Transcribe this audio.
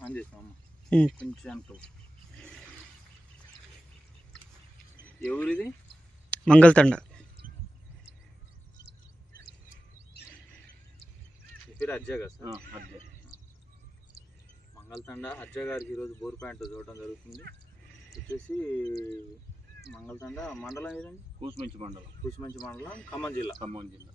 On చేసాం కొంచెం ఎవరిది? మంగళతండ. పేరు మంగళతండ అజ్జ గారికి ఈరోజు బోర్ ప్యాంట్ చూడడం జరుగుతుంది. వచ్చేసి మంగళతండ మండలం ఏదండి? కూసుమంచి మండలం. కూసుమంచి మండలం ఖమ్మం జిల్లా. ఖమ్మం జిల్లా.